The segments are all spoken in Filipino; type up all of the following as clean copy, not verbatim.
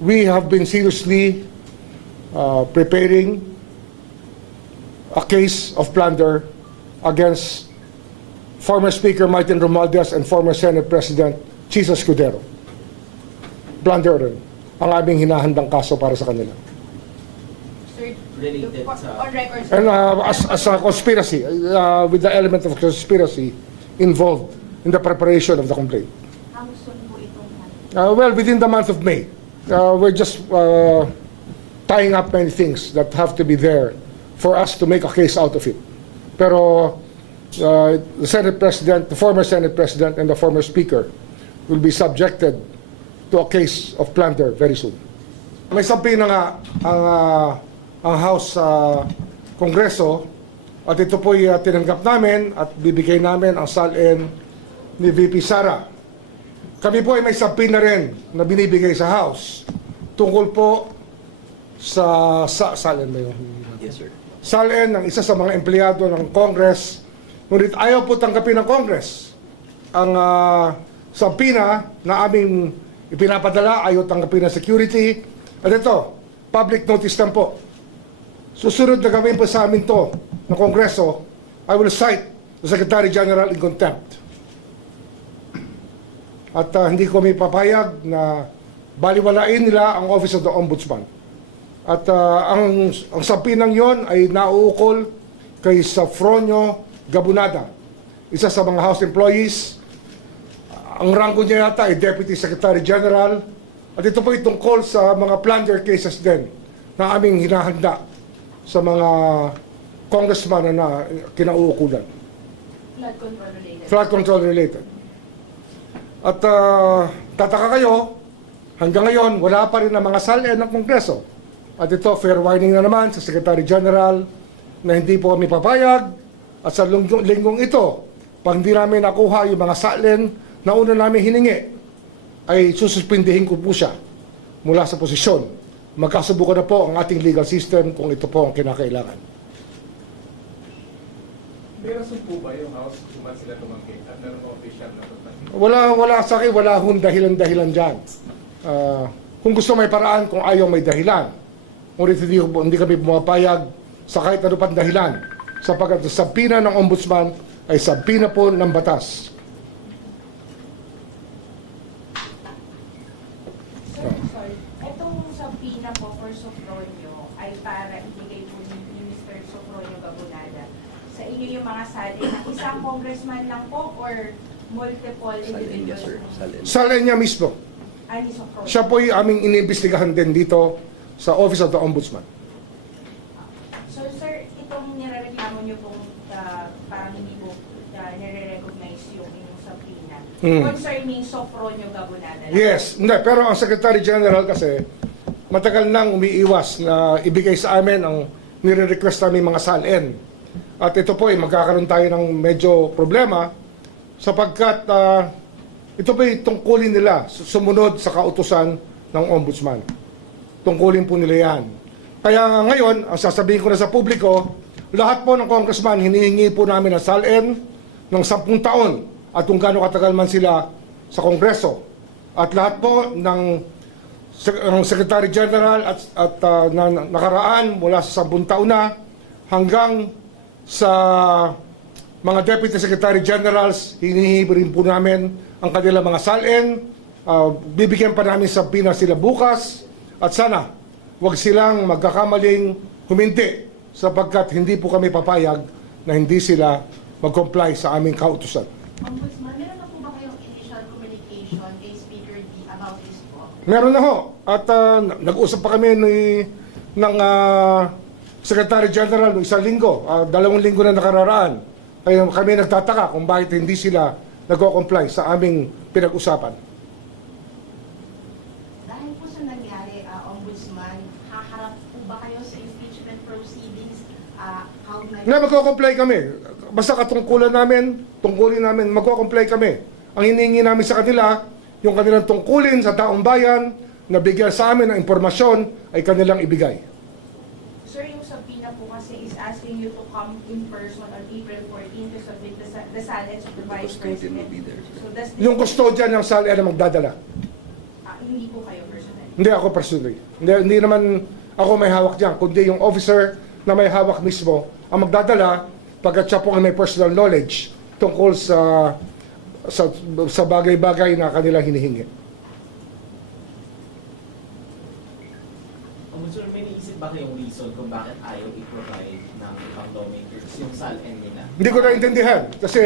we have been seriously preparing a case of plunder against former Speaker Martin Romualdez and former Senate President Chisa Escudero. Plunder rin ang aming hinahandang kaso para sa kanila. Sir, Related sa- on record, sir. And as a conspiracy, with the element of conspiracy involved in the preparation of the complaint. How soon po itong Well, within the month of May, we're just tying up many things that have to be there for us to make a case out of it. Pero the Senate President, the former Senate President, and the former Speaker will be subjected to a case of plunder very soon. May sabi na nga ang House sa Kongreso at ito po'y tinanggap namin at bibigay namin ang salin ni VP Sara. Kami po ay may sabi na rin na binibigay sa House tungkol po sa salin ba yun? Yes, sir. Salin ng isa sa mga empleyado ng Congress, ngunit ayaw po tanggapin ng Congress ang sabina na aming ipinapadala, ayaw tanggapin ng security. At ito, public notice lang po. Susunod na gawin po sa amin to ng Kongreso, I will cite the Secretary General in contempt. At hindi ko may papayag na baliwalain nila ang Office of the Ombudsman. At ang sabinang yon ay nauukol kay Safronio Gabunada, isa sa mga House employees. Ang ranggo niya yata ay Deputy Secretary General. At ito po itong call sa mga plunder cases din na aming hinahanda sa mga congressman na kinauukulan. flood control related? Flood control related. At tataka kayo, hanggang ngayon, wala pa rin ang mga salin ng Kongreso. At ito, fair warning na naman sa Secretary General na hindi po kami papayag. At sa linggong ito, pag hindi namin nakuha yung mga salin na una namin hiningi, ay sususpindihin ko po siya mula sa posisyon. Magkasubukan na po ang ating legal system kung ito po ang kinakailangan. May rason po ba yung House kung ba't sila tumanggi at meron pa official na pagpapit? Wala sa akin, wala hong dahilan dyan. Kung gusto may paraan, kung ayaw may dahilan. Ngunit hindi kami pumapayag sa kahit ano pang dahilan. Sapagkat sa sabina ng Ombudsman ay sabina po ng batas. Sir, sorry. Itong sabina po for Sofronio ay para ibigay po ni Mr. Sofronio Gabunada sa inyo yung mga salin ng isang congressman lang po or multiple Salin, yes, individuals? sir. Salin. Salin niya mismo. Ani Sofronio. Siya po yung aming inimbestigahan din dito sa Office of the Ombudsman. So sir, itong nirereklamo niyo pong parang hindi po nire-recognize yung inyong sabina. Concerning Sofronio Gabunada. Yes, hindi, pero ang Secretary General kasi matagal nang umiiwas na ibigay sa amin ang nire-request namin mga salin. At ito po ay magkakaroon tayo ng medyo problema sapagkat ito po ay tungkulin nila sumunod sa kautusan ng Ombudsman. Tungkulin po nila yan. Kaya ngayon, ang sasabihin ko na sa publiko, lahat po ng congressman hinihingi po namin ang salin ng 10 taon at kung gaano katagal man sila sa Kongreso. At lahat po ng Secretary General at na nakaraan mula sa 10 taon na hanggang sa mga Deputy Secretary Generals, hinihingi rin po namin ang kanilang mga salin. Bibigyan pa namin sa pina sila bukas at sana wag silang magkakamaling huminti sapagkat hindi po kami papayag na hindi sila mag-comply sa aming kautusan. Ombudsman, meron na po ba kayong initial communication kay Speaker D about this po? Meron na ho. At nag-usap pa kami ng Secretary General noong 1 linggo, 2 linggo na nakararaan. Kaya kami nagtataka kung bakit hindi sila nag-comply sa aming pinag-usapan. Dahil po sa nangyari, Ombudsman, haharap po ba kayo sa impeachment proceedings? Na magko-comply kami. Basta katungkulan namin, tungkulin namin, magko-comply kami. Ang hinihingi namin sa kanila, yung kanilang tungkulin sa taong bayan, na bigyan sa amin ng impormasyon, ay kanilang ibigay. Sir, yung sabina po kasi is asking you to come in person on April 14 to submit the silence of the Vice Custodian will President. be there, sir. So does this, Yung custodian ng sali na magdadala. hindi po kayo personally? Hindi ako personally. Hindi naman ako may hawak diyan, kundi yung officer na may hawak mismo ang magdadala pagkat siya po ay may personal knowledge tungkol sa bagay-bagay na kanilang hinihingi. Sir, may naisip ba kayong reason kung bakit ayaw i-provide ng ibang lawmakers yung SALN nila? Hindi ko naintindihan kasi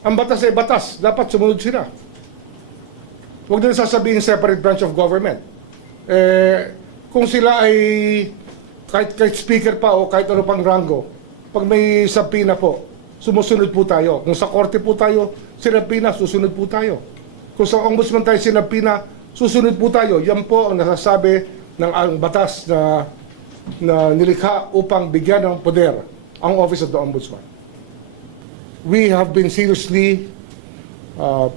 ang batas ay batas. Dapat sumunod sila. Huwag nila sasabihin separate branch of government. Kung sila ay kahit speaker pa o kahit ano pang rango, pag may subpoena po, sumusunod po tayo. Kung sa korte po tayo, sinabpina, susunod po tayo. Kung sa ombudsman tayo sinabpina, susunod po tayo. Yan po ang nasasabi ng ang batas na nilikha upang bigyan ng poder ang Office of the Ombudsman. We have been seriously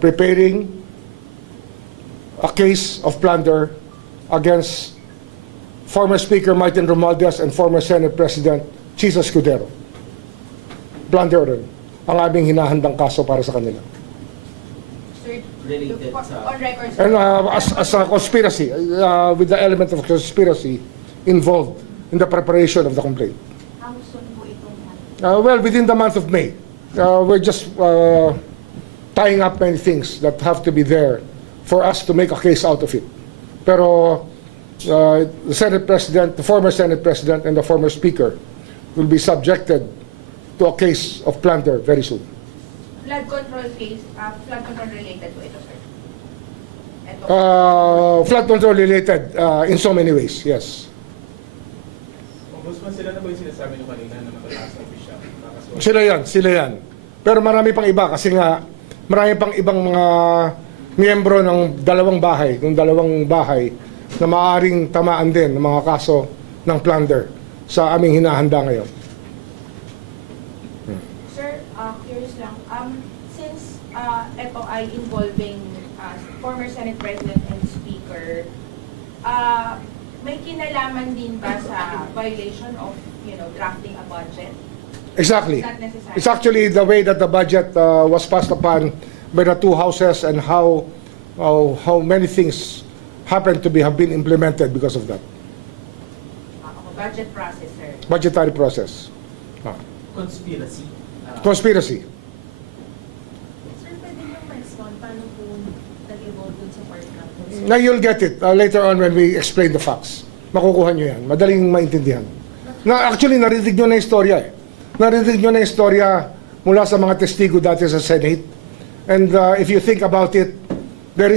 preparing a case of plunder against former Speaker Martin Romualdez and former Senate President Chisa Escudero. Plunder rin ang aming hinahandang kaso para sa kanila. Sir, Related sa- on record, sir. And as a conspiracy, with the element of conspiracy involved in the preparation of the complaint. How soon po itong Well, within the month of May, we're just tying up many things that have to be there for us to make a case out of it. Pero the Senate President, the former Senate President, and the former Speaker will be subjected to a case of plunder very soon. Flood control case, flood control related to ito, sir. Ito. Flood control related in so many ways, yes. Ombudsman, sila na ba yung sinasabi nyo kanina na matataas na opisyal? Sila yan. Pero marami pang iba kasi nga marami pang ibang mga miyembro ng dalawang bahay na maaaring tamaan din ng mga kaso ng plunder sa aming hinahanda ngayon. Sir, curious lang. Since ito ay involving former Senate President and Speaker, may kinalaman din ba sa violation of, drafting a budget? Exactly. Not necessary. It's actually the way that the budget was passed upon by the two houses and how many things have been implemented because of that Budget process, sir. budgetary process. Conspiracy. Conspiracy. Sir, pwede nyo ma-explain paano po nag-evolve dun sa part natin? Now you'll get it later on when we explain the facts. Makukuha nyo yan. Madaling maintindihan. Actually, narinig nyo na yung istorya eh. Narinig nyo na yung istorya mula sa mga testigo dati sa Senate. And if you think about it, there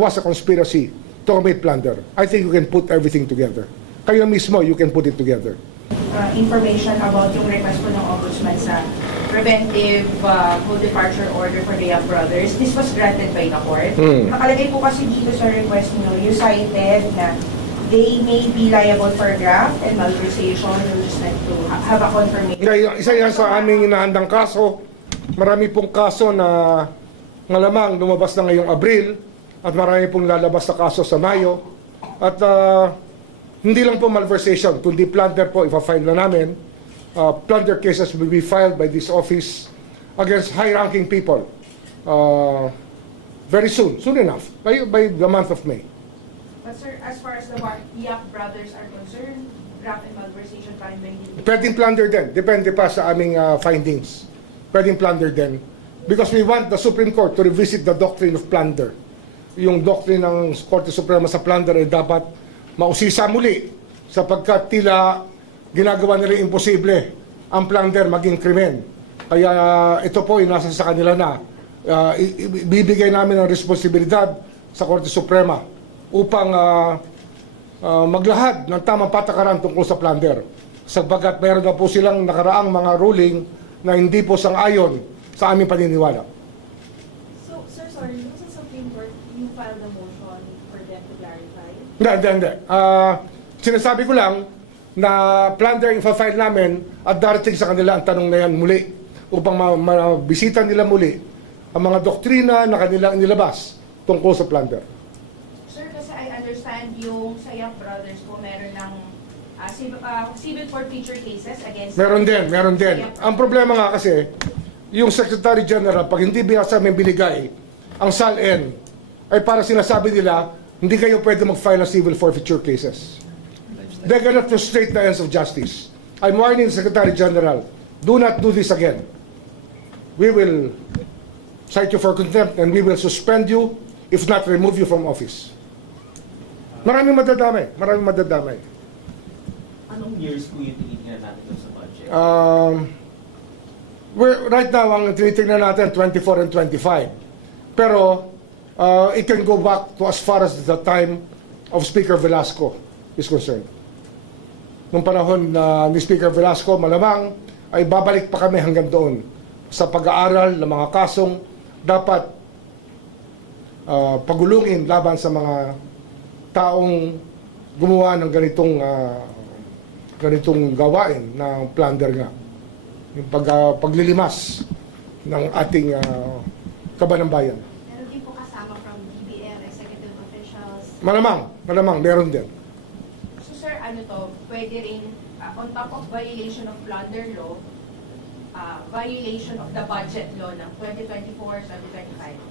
was a conspiracy to commit plunder. I think you can put everything together. Kayo mismo, you can put it together. Information about yung request po ng Ombudsman sa preventive full departure order for the Yap brothers. This was granted by the court. Nakalagay po kasi dito sa request nyo, you cited na they may be liable for graft and malversation. You just like to have a confirmation. Isa yan sa aming inahandang kaso. Marami pong kaso na malamang lumabas na ngayong Abril at marami pong lalabas na kaso sa Mayo. At hindi lang po malversation, kundi plunder po, ipa-file na namin. Plunder cases will be filed by this office against high-ranking people very soon enough, by the month of May. But sir, as far as the Yap brothers are concerned, graft and malversation pa rin ba hindi? Pwedeng plunder din, depende pa sa aming findings. Pwedeng plunder din. Because we want the Supreme Court to revisit the doctrine of plunder. Yung doctrine ng Korte Suprema sa plunder ay dapat mausisa muli sapagkat tila ginagawa nila imposible ang plunder maging krimen. Kaya ito po ay nasa sa kanila na. Ibibigay namin ang responsibilidad sa Korte Suprema upang maglahad ng tamang patakaran tungkol sa plunder. Sapagkat mayroon na po silang nakaraang mga ruling na hindi po sang-ayon sa aming paniniwala. So, sir, sorry, yung sa Supreme Court, you filed a motion for them to clarify? Hindi. Sinasabi ko lang na plunder yung file namin at darating sa kanila ang tanong na yan muli upang mabisita nila muli ang mga doktrina na kanilang nilabas tungkol sa plunder. Sir, kasi I understand yung sa Yap brothers po meron ng civil forfeiture cases against... Meron din. Ang problema nga kasi, yung Secretary General, pag hindi sa amin binigay ang SALN, ay para sinasabi nila hindi kayo pwede mag-file ng civil forfeiture cases. They're gonna frustrate the ends of justice. I'm warning the Secretary General, do not do this again. We will cite you for contempt and we will suspend you, if not remove you from office. Maraming madadamay. Anong years po yung tinitingnan natin doon sa budget? Right now, ang tinitingnan natin, 24 and 25. Pero, it can go back to as far as the time of Speaker Velasco is concerned. Nung panahon ni Speaker Velasco, malamang ay babalik pa kami hanggang doon sa pag-aaral ng mga kasong dapat pagulungin laban sa mga taong gumawa ng ganitong gawain ng plunder nga. Yung paglilimas ng ating kaban ng bayan. Meron din po kasama from DBM, executive officials. Malamang, meron din. So sir, ano to, pwede rin, on top of violation of plunder law, violation of the budget law ng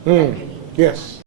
2024-2025. Yes.